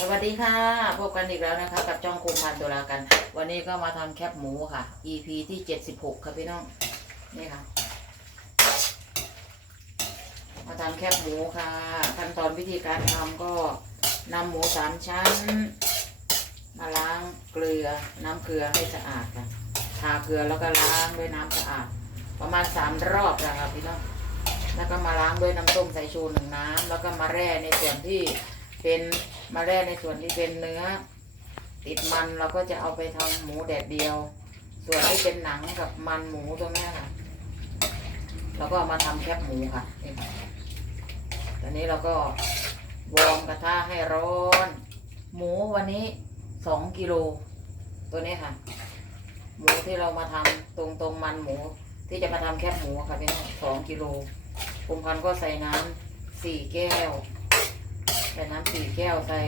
สวัสดีค่ะ พบกันอีกแล้วนะคะ กับจ้องคุมพันตุลากัน วันนี้ก็มาทำแคบหมูค่ะ EP ที่76ค่ะพี่น้อง นี่ค่ะ มาทำแคบหมูค่ะ ขั้นตอนวิธีการทำก็นำหมูสามชั้น มาล้างเกลือน้ำเกลือให้สะอาดค่ะ ทาเกลือแล้วก็ล้างด้วยน้ำสะอาด ประมาณสามรอบนะคะพี่น้อง แล้วก็มาล้างด้วยน้ำส้มสายชูหนึ่งน้ำแล้วก็มาแร่ในส่วนที่ เป็นมาแร่ในส่วนที่เป็นเนื้อ ติดมันเราก็จะเอาไปทำหมูแดดเดียว ส่วนที่เป็นหนังกับมันหมูตรงนี้ค่ะแล้วก็ามาทำแคบหมูค่ะตอนนี้เราก็วอร์มกระทะให้ร้อน หมูวันนี้สองกิโลตัวนี้ค่ะ หมูที่เรามาทำตรงตรงมันหมู ที่จะมาทำแคบหมูค่ะเป็นสองกิโลคุมพันก็ใส่น้ำสี่แก้ว ใส่น้ำสี่แก้วใส่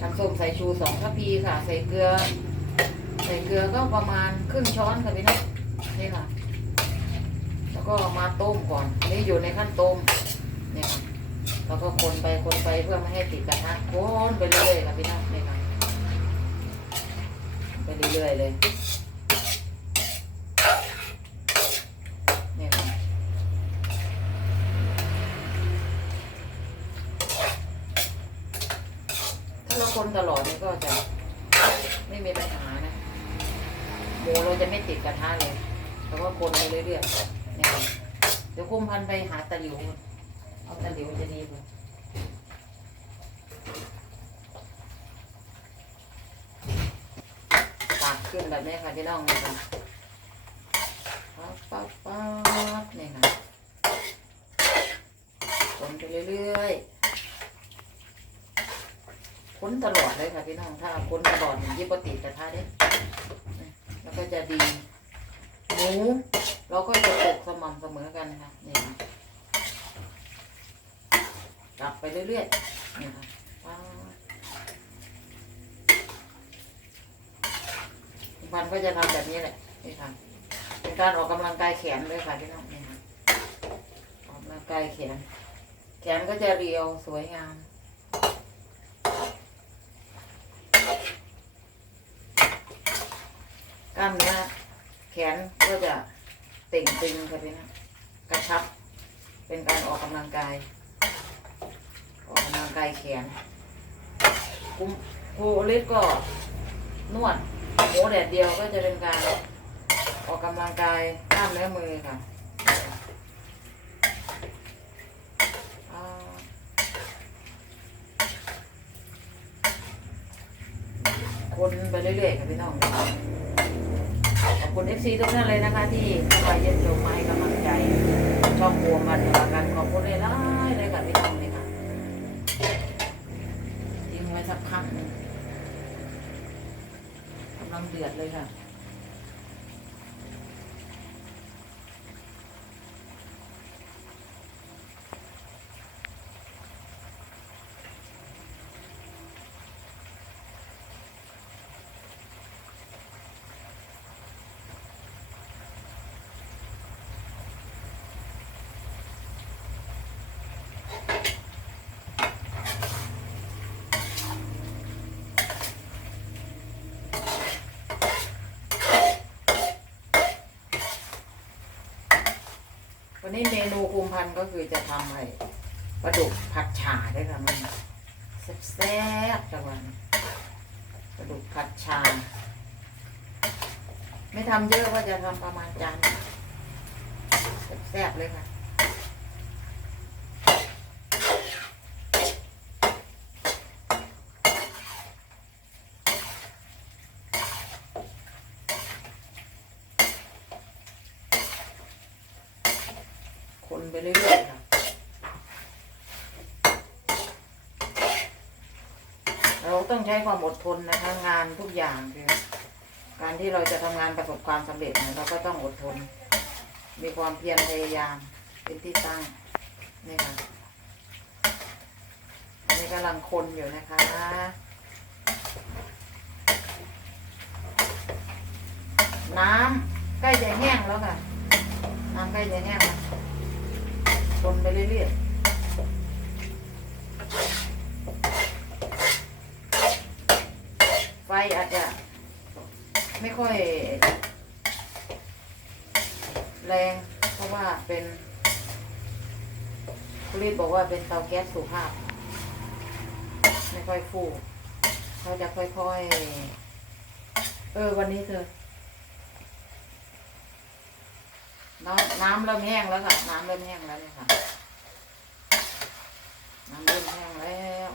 น้ำส้มใส่ชูสองทัพพีค่ะ ใส่เกลือ ใส่เกลือก็ประมาณครึ่งช้อนค่ะพี่น้องนี่ค่ะ แล้วก็มาต้มก่อนนี่อยู่ในขั้นต้มเนี่ยแล้วก็คนไปคนไปเพื่อไม่ให้ติดกระทะคนไปเรื่อยๆค่ะพี่น้องนี่ค่ะไปเรื่อยๆเลยเนี่ยค่ะ ถ้าเราคนตลอดนี่ก็จะไม่มีปัญหานะ หมูเราจะไม่ติด กระทะเลย แล้วก็คนไปเรื่อยๆเนี่ยเดี๋ยวคุมพันไปหาตะหลิว เอาตะหลิวจะดีกว่าตักขึ้นแบบนี้ค่ะพี่น้องนี่ค่ะปั๊บปั๊บปั๊บนี่ค่ะคนไปเรื่อยๆค้นตลอดเลยค่ะพี่น้อง ถ้าค้นตลอดอย่างยี่ปติกระทะเด้แล้วก็จะดี หมูเราก็จะตกสม่ำเสมอกันนะคะนี่ค่ะกลับไปเรื่อยๆนี่ค่ะว้าวคุณพันก็จะทำแบบนี้แหละนี่ค่ะเป็นการออกกำลังกายแขนเลยค่ะพี่น้องนี่ค่ะออกกำลังกายแขน แขนก็จะเรียวสวยงามกล้ามเนื้อ ขนก็จะเต่งตึงค่ะพี่นะกระชับ เป็นการออกกำลังกาย ออกกำลังกายแขนกุ้มโคลิสก็นวดหมูแดดเดียวก็จะเป็นการออกกำลังกายกล้ามเนื้อมือค่ะอ่าคนไปเรื่อยๆค่ะพี่น้อง ซีทุกท่านเลยนะคะ ที่เข้ามาเยี่ยมชมมาให้กำลังใจช่องบวมมาถึงกันขอบคุณเลยนะเลยค่ะพี่น้องเลยค่ะทิ้งไว้สักพักหนึ่งกำลังเดือดเลยค่ะ วันนี้เมนูคุมพันธ์ก็คือจะทำอะไรปลาดุกผัดฉ่าได้ค่ะมันแซ่บๆจังวันปลาดุกผัดฉ่าไม่ทำเยอะว่าจะทำประมาณจานแซ่บๆเลยค่ะ ไปเรื่อยๆค่ะเราต้องใช้ความอดทนนะคะงานทุกอย่างคือการที่เราจะทำงานประสบความสำเร็จเนี่ยเราก็ต้องอดทน มีความเพียรพยายาม เป็นที่ตั้งนี่ค่ะอันนี้กำลังคนอยู่นะคะน้ำใกล้จะแห้งแล้วค่ะน้ำใกล้จะแห้งแล้ว คนไปเรื่อยๆอาจจะไม่ค่อยแรง เพราะว่าเป็นคุณรีดบอกว่าเป็นเตาแก๊สสุภาพ ไม่ค่อยฟูเขาจะค่อยๆ เออวันนี้เธอ น้ำน้ำเริ่มแห้งแล้วค่ะ น้ำเริ่มแห้งแล้วเนี่ยค่ะ น้ำเริ่มแห้งแล้ว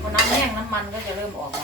พอน้ำแห้งน้ำมันก็จะเริ่มออก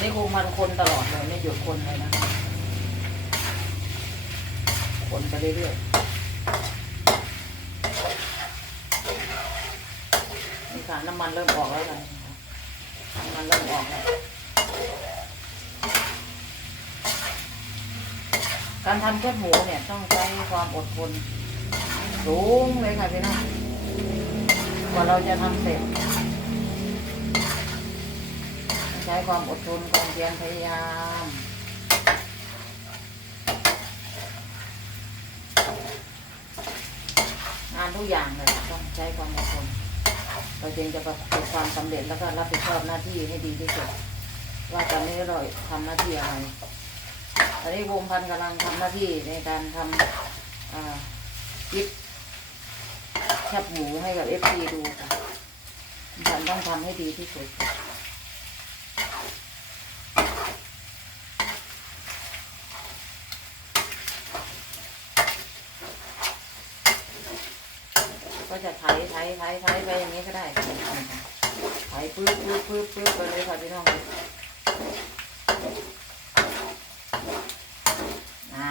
นนี้คงมันคนตลอดเลยไม่หยุดคนเลยนะ คนไปเรื่อยๆนี่ค่ะน้ำมันเริ่มออกแล้วกันน้ำมันเริ่มออกแล้วการทำแคบหมูเนี่ยต้องใช้ความอดทนสูงเลยค่ะพี่น้องกว่าเราจะทำเสร็จ ช้ความอดทนความเพียรพยายามงานทุกอย่างเลยค่ะต้องใช้ความอดทนเราจึงจะประสบความสำเร็จแล้วก็รับผิดชอบหน้าที่ให้ดีที่สุดว่าตอนนี้เราทำหน้าที่อะไรตอนนี้วงพันกำลังทำหน้าที่ในการทำอ่าคลิปแคบหมูให้กับเอฟซีดูค่ะพันต้องทำให้ดีที่สุด จะไถไถไถไถไปอย่างนี้ก็ได้ไถปื๊บปื๊บปื๊บปื๊บไปเลยค่ะพี่น้องอ่า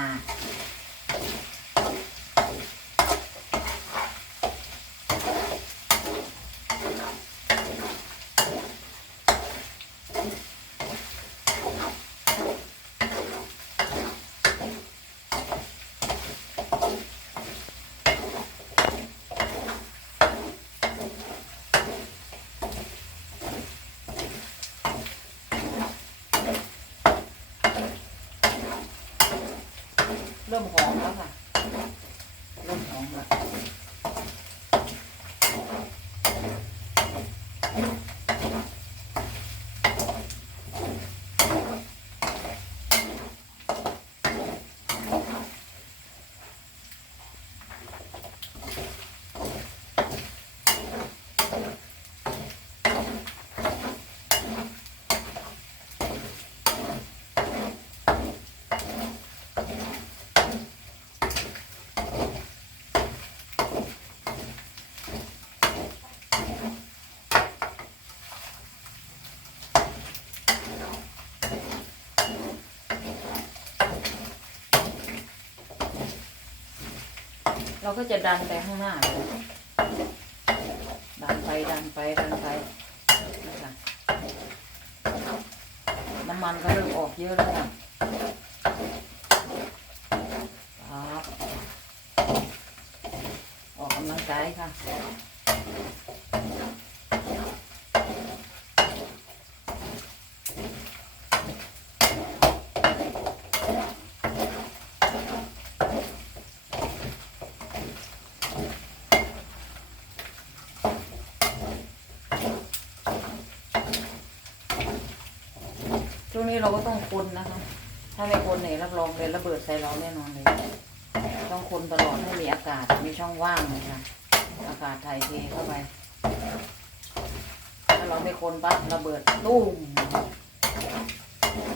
เริ่มหอมแล้วค่ะ เริ่มหอมแล้ว เราก็จะดันไปข้างหน้าดันไปดันไปดันไปนะคะน้ำมันก็เริ่มออกเยอะแล้วค่ะครับออกกำลังกายค่ะ เราก็ต้องคนนะคะ ถ้าไม่คนเนี่ยรับรองเลยระเบิดใส่เราแน่นอนเลย ต้องคนตลอดให้มีอากาศมีช่องว่างเลยค่ะอากาศถ่ายเทเข้าไป ถ้าเราไม่คนปั๊บระเบิดตุ้ม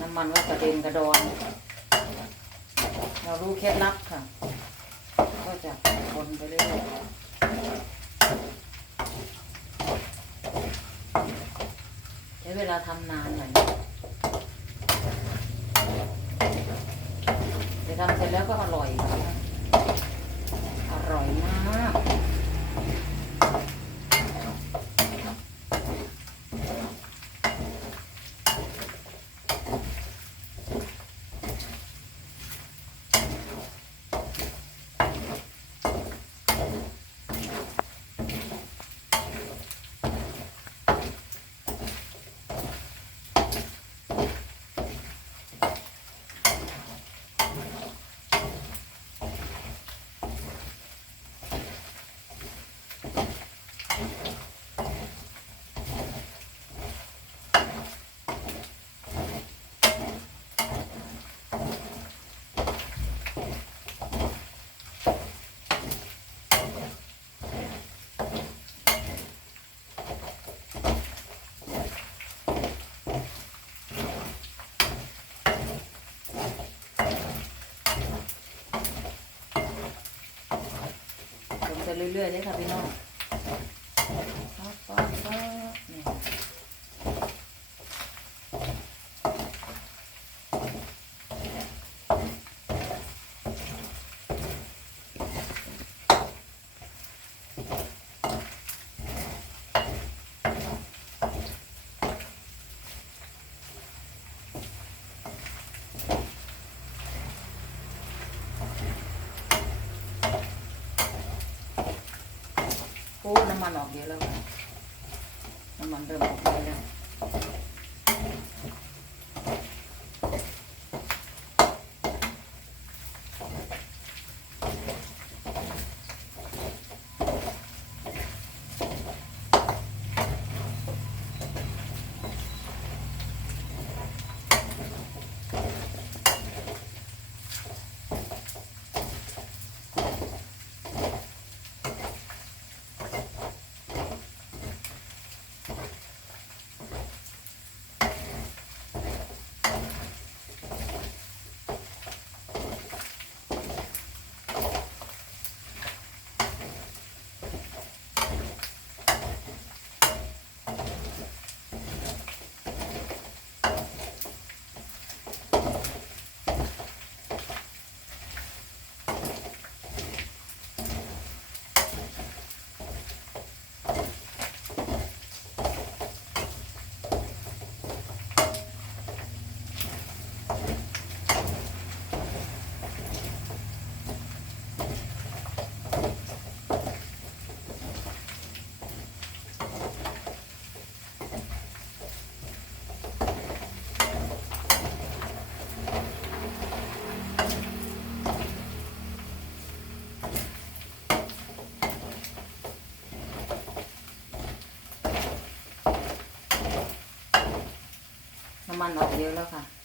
น้ำมันก็กระเด็นกระดอน เรารู้เคล็ดลับค่ะ ก็จะคนไปเรื่อยๆใช้เวลาทำนานหน่อย แต่ ทำเสร็จแล้วก็อร่อย อร่อยมาก เรื่อยๆเลยค่ะพี่น้องปั๊บปั๊บปั๊บเนี่ย โอ้น้ำมันออกเยอะแล้วค่ะน้ำมันเริ่มออกเยอะแล้ว มันออกเยอะแล้วค่ะ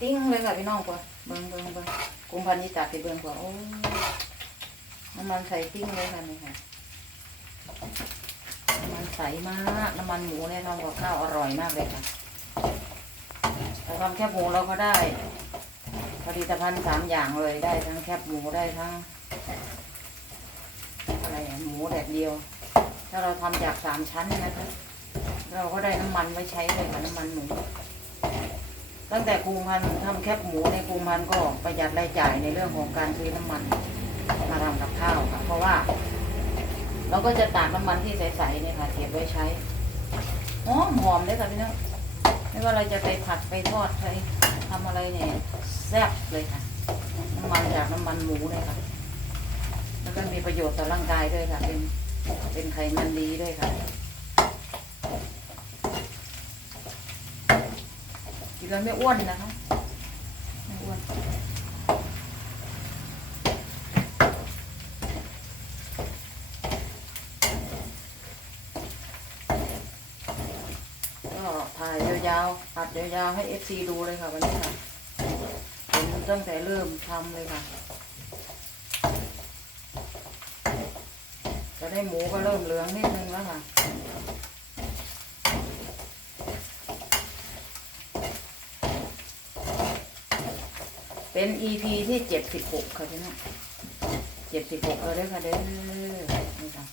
ติ้งเลยค่ะพี่น้องกว่าเบิ่งเบิ่งเบิ่งกุมพันธ์นิตาไปเบิ่งกว่าโอ้น้ำมันใส่ติ้งเลยค่ะนี่ค่ะน้ำมันใสมากน้ำมันหมูเนี่ยทำกับข้าวอร่อยมากเลยค่ะเราทำแคบหมูเราก็ได้ ผลิตภัณฑ์สามอย่างเลยได้ทั้งแคบหมูได้ทั้งอะไรหมูแดดเดียว ถ้าเราทำจากสามชั้นนะคะเราก็ได้น้ำมันไว้ใช้เลยค่ะน้ำมันหมู ตั้งแต่กรุงพันธุ์ทำแคบหมูในกรุงพันธุ์ก็ประหยัดรายจ่ายในเรื่องของการซื้อน้ำมันมาทำกับข้าวค่ะ เพราะว่า เราก็จะตากน้ำมันที่ใสๆเนี่ยค่ะเก็บไว้ใช้หอมหอมเลยค่ะพี่น้องไม่ว่าเราจะไปผัดไปทอดไปทำอะไรเนี่ยแซ่บเลยค่ะ น้ำมันจากน้ำมันหมูเลยค่ะ แล้วก็มีประโยชน์ต่อร่างกายด้วยค่ะ เป็นเป็นไขมันดีด้วยค่ะ มันไม่อ้วนนะคะไม่อ้วนก็ถ่ายยาวๆอัดยาวๆให้เอฟซีดูเลยค่ะวันนี้ค่ะเห็นตั้งแต่เริ่มทำเลยค่ะจะได้หมูก็เริ่มเหลืองนิดนึงแล้วค่ะ เป็น EP ที่เจ็ดสิบหกค่ะพี่น้องเจ็ดสิบหกแล้วเด้อค่ะเด้อนี่ค่ะ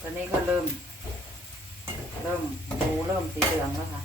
ต อนนี้ก็เริ่ม เริ่มหมูเริ่มสีเหลืองแล้วค่ะ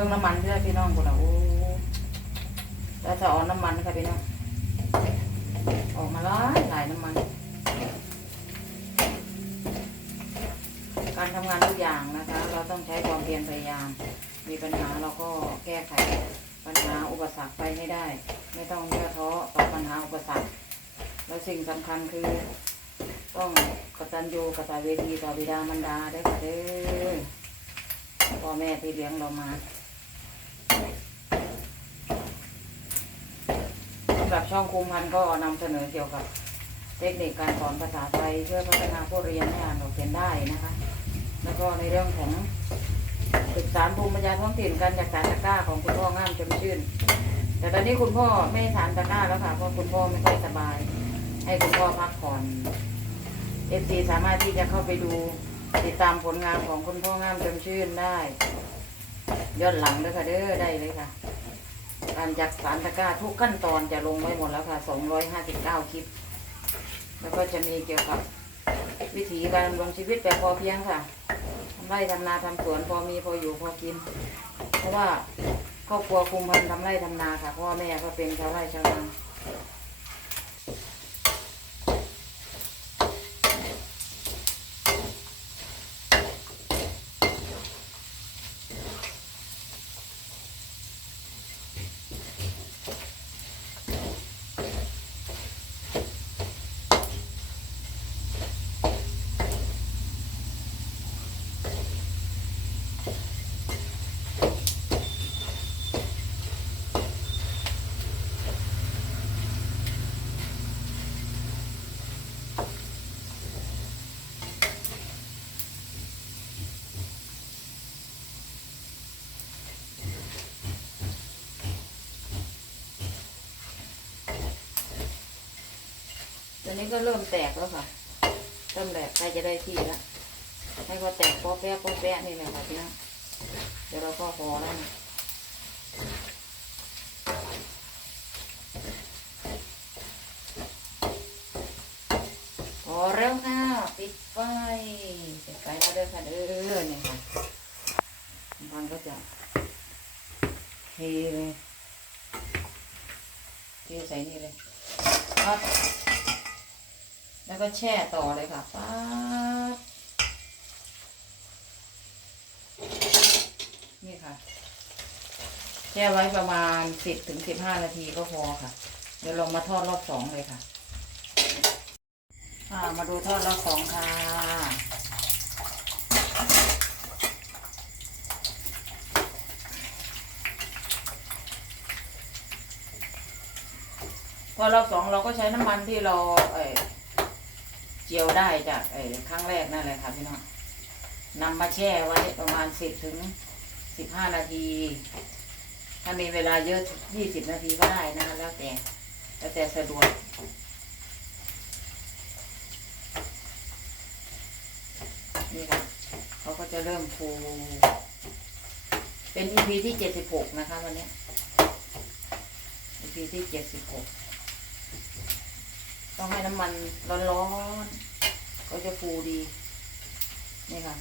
บิ่งน้ำมันเพื่อพี่น้องกูนะโอ้แล้วจะเออกน้ำมันค่ะพี่น้อง ออกมาหลายหลายน้ำมัน การทำงานทุกอย่างนะคะ เราต้องใช้ความเพียรพยายาม มีปัญหาเราก็แก้ไข ปัญหาอุปสรรคไปให้ได้ ไม่ต้องย่อท้อต่อปัญหาอุปสรรค แล้วสิ่งสำคัญคือ ต้องกตัญญูกตเวทีต่อบิดามารดาได้ค่ะเด้อพ่อแม่ที่เลี้ยงเรามาำหรับช่องคุมพันก็นำเสนอเกี่ยวกับ เทคนิคการสอนภาษาไทยเพื่อพัฒนาผู้เรียนให้อ่านออกเขียนได้นะคะ แล้วก็ในเรื่องของศึกษาภูมิปัญญาท้องถิ่นกันจากสารตะกร้าของคุณพ่องามจำชื่น แต่ตอนนี้คุณพ่อไม่สารตะกร้าแล้วค่ะเพราะคุณพ่อไม่ค่อยสบาย ให้คุณพ่อพักผ่อนเอฟซีสามารถที่จะเข้าไปดูติดตามผลงานของคุณพ่องามจำชื่นได้ย้อนหลังด้วยค่ะเด้อได้เลยค่ะ การจัดสารตะกร้าทุกขั้นตอนจะลงไว้หมดแล้วค่ะ 259 คลิป แล้วก็จะมีเกี่ยวกับวิถีการดำรงชีวิตแบบพอเพียงค่ะทำไร่ทำนาทำสวนพอมีพออยู่พอกิน เพราะว่าครอบครัวคุมพันทำไร่ทำนาค่ะพ่อแม่ก็เป็นชาวไร่ชาวนา นนี้ก็เริ่มแตกแล้วค่ะเริ่มแตกใกล้จะได้ที่แล้วให้เขาแตกป๊อแป๊ะป๊อแป๊ะนี่แหละค่ะพี่น้องเดี๋ยวเราก็พอแล้วนะพอแล้วค่ะปิดไฟปิดไฟแล้วเด้อค่ะเด้อเนี่ยค่ะมันก็จะเทเลยเทใส่นี่เลยครับ แล้วก็แช่ต่อเลยค่ะป๊าบนี่ค่ะ แช่ไว้ประมาณสิบถึงสิบห้านาทีก็พอค่ะ เดี๋ยวลงมาทอดรอบสองเลยค่ะอ่ามาดูทอดรอบสองค่ะ พอรอบสองเราก็ใช้น้ำมันที่เราเอ่อ จียวได้จากเอ่อครั้งแรกนั่นแหละค่ะพี่น้องนำมาแช่ไว้ประมาณสิบถึงสิบห้านาที ถ้ามีเวลาเยอะยี่สิบนาทีก็ได้นะคะแล้วแต่แล้วแต่สะดวกนี่ค่ะเขาก็จะเริ่มฟูเป็น EP ที่เจ็ดสิบหกนะคะวันนี้ย EP ที่เจ็ดสิบหก ต้องให้น้ำมันร้อนๆก็จะฟูดี นี่ค่ะ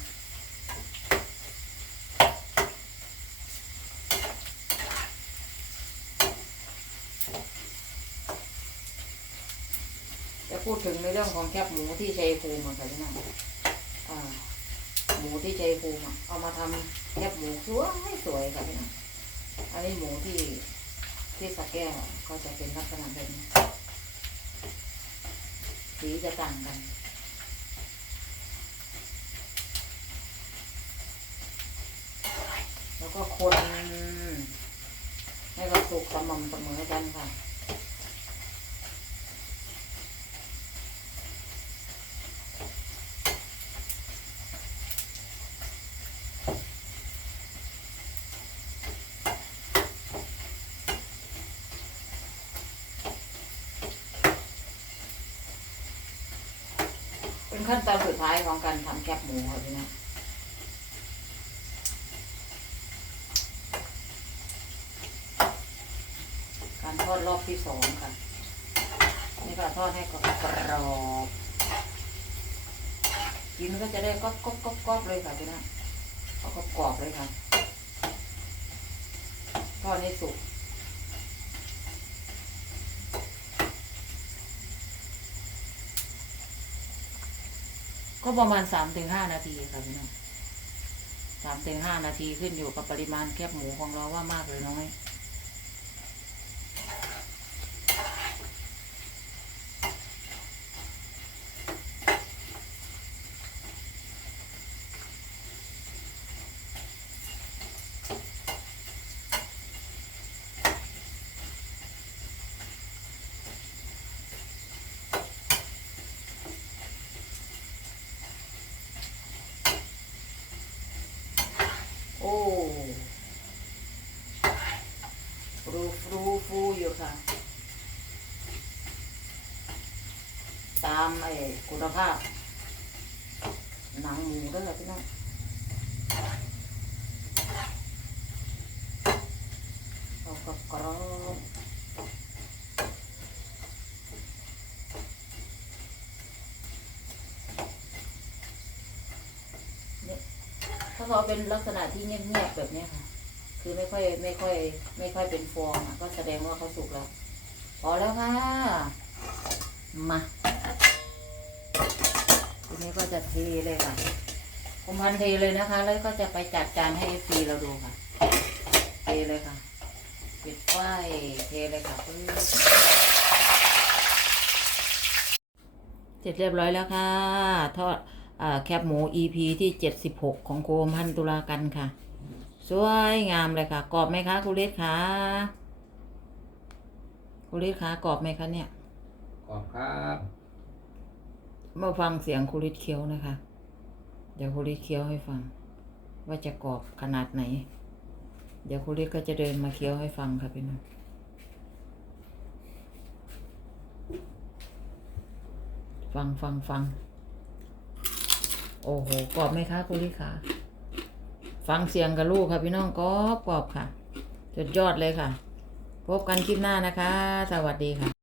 จะพูดถึงในเรื่องของแคบหมูที่ชัยภูมิอะค่ะพี่น้องอ่าหมูที่ชัยภูมิเอามาทำแคบหมูสวยสวยค่ะพี่น้องอันนี้หมูที่ที่สะแก้วก็จะเป็นลักษณะแบบนี้ สีจะต่างกัน แล้วก็คนให้กระสุกสม่ำเสมอกันค่ะ เป็นขั้นตอนสุด ท้ายของการทำแคบหมูค่ะพี่น้องการทอดรอบที่สองค่ะ นี่ก็ทอดให้กรอบกินก็จะได้ก๊อบก๊อบก๊อบก๊อบเลยค่ะพี่น้องเอากรอบเลยค่ะทอดให้สุก ก็ประมาณสามถึงห้านาทีค่ะพี่น้องสามถึงห้านาทีขึ้นอยู่กับปริมาณแคบหมูของเราว่ามากหรือน้อย โอ้ฟูฟรูฟูอยู่ค่ะ ตามไอ้คุณภาพหนังหมูด้วยค่ะพี่น้องเอากรอบกรอบเนี่ย ถ้าเขาเป็นลักษณะที่เงียบๆแบบเนี้ยค่ะ คือไม่ค่อยไม่ค่อย ไม่ค่อยเป็นฟองอะก็แสดงว่าเขาสุกแล้ว พอแล้วค่ะ มาทีนี้ก็จะเทเลยค่ะคุมพันเทเลยนะคะ แล้วก็จะไปจัดจานให้ฟรีเราดูค่ะ เทเลยค่ะ ปิดไฟเทเลยค่ะปึ๊บเสร็จเรียบร้อยแล้วค่ะทอด แคบหมู EP ที่เจ็ดสิบหกของโคมพันตุลากันค่ะ สวยงามเลยค่ะ กรอบไหมคะคุณฤทธิ์คะคุณฤทธิ์คะกรอบไหมคะเนี่ยขอบครับมาฟังเสียงคุริตเคี้ยวนะคะ เดี๋ยวคุริตเคี้ยวให้ฟัง ว่าจะกรอบขนาดไหน เดี๋ยวคุริตก็จะเดินมาเคี้ยวให้ฟังค่ะพี่น้องฟังฟังฟัง โอ้โหกรอบไหมคะคุณลิขาฟังเสียงกับลูกค่ะพี่น้องกรอบกรอบค่ะสุดยอดเลยค่ะ พบกันคลิปหน้านะคะ สวัสดีค่ะ